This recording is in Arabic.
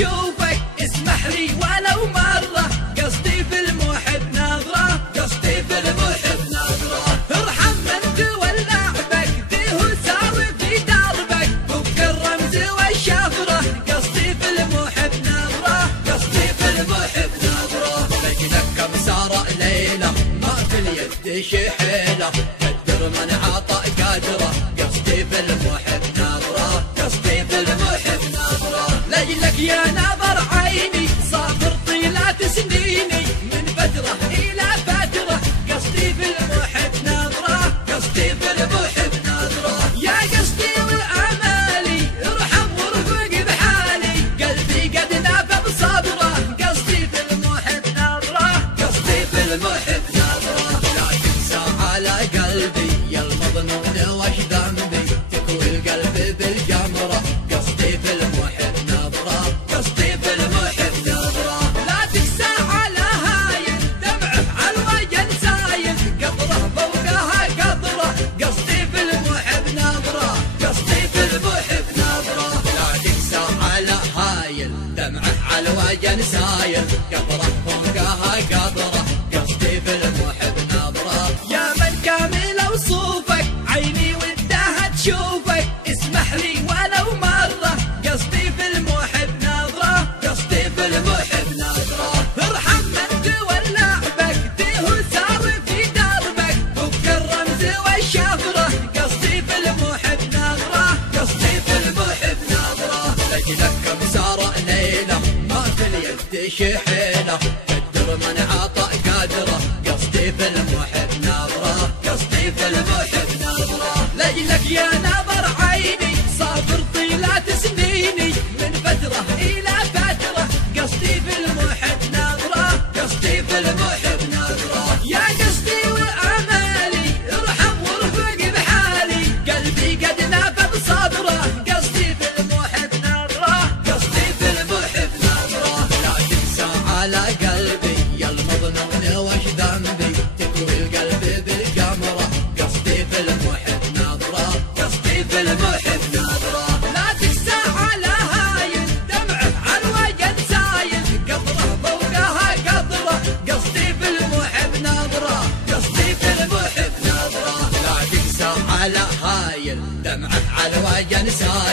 تشوفك اسمح لي ولو مرة، قصدي في المحب نظرة، قصدي في المحب نظرة. ارحم من تولع بك ذيه ساوي في دربك، فك الرمز والشفرة، قصدي في المحب نظرة، قصدي في المحب نظرة. لجلك كم صار ليلة ما في اليد شي حيلة، قدر من عطى قدره، قصدي في المحب نظرة، قصدي في المحب نظرة. لجلك يا نظر عيني صابر طيلة سنيني، من فترة إلى فترة، قصدي في المحب نظرة، قصدي في المحب نظرة. يا قصدي وأمالي ارحم وارفق بحالي، قلبي قد نفذ صبره، قصدي في المحب نظرة، قصدي في المحب نظرة. لا تنسى على قلبي يا المظنون وش ذنبي، تكوي القلب بالجمرة، قصدي في المحب نظرة، قصدي في المحب نظرة. لا تكسى على هايل دمعه على الوجه سايل، قطره فوقها قطره، قصدي في المحب نظرة، قصدي في المحب نظرة. لا تكسى على هايل دمعه على الوجه سايل، قطره فوقها قطره، قصدي في المحب نظرة. يا من كامل اوصوفك عيني ودها تشوفك، اسمح لي ولو مرة، قصدي في المحب نظرة، قصدي في المحب نظرة. ارحم من تولع بك ذيه ساوي في دربك، فك الرمز والشفرة، قصدي في المحب نظرة، قصدي في المحب نظرة. لجلك كم صار ليلة ما في اليد شي حيلة، قدر من عطى قدره، قصدي في المحب نظرة، قصدي في المحب نظرة. لجلك يا نظر عيني صابر طيلة سنيني، من فترة إلى فترة، قصدي في المحب نظرة، قصدي في المحب نظرة. يا قصدي وأمالي ارحم وارفق بحالي، قلبي قد نفذ صبره، قصدي في المحب نظرة، قصدي في المحب نظرة. لا تنسى على قلبي يا المظنون وش ذنبي، تكوي القلب بالجمرة، قصدي في المحب نظرة، قصدي في المحب نظرة. لا تكسى على هايل دمعه على الوجه سايل، قطره فوقها قطره، قصدي في المحب نظرة، قصدي في المحب نظرة. لا تكسى على هايل دمعه على الوجه سايل،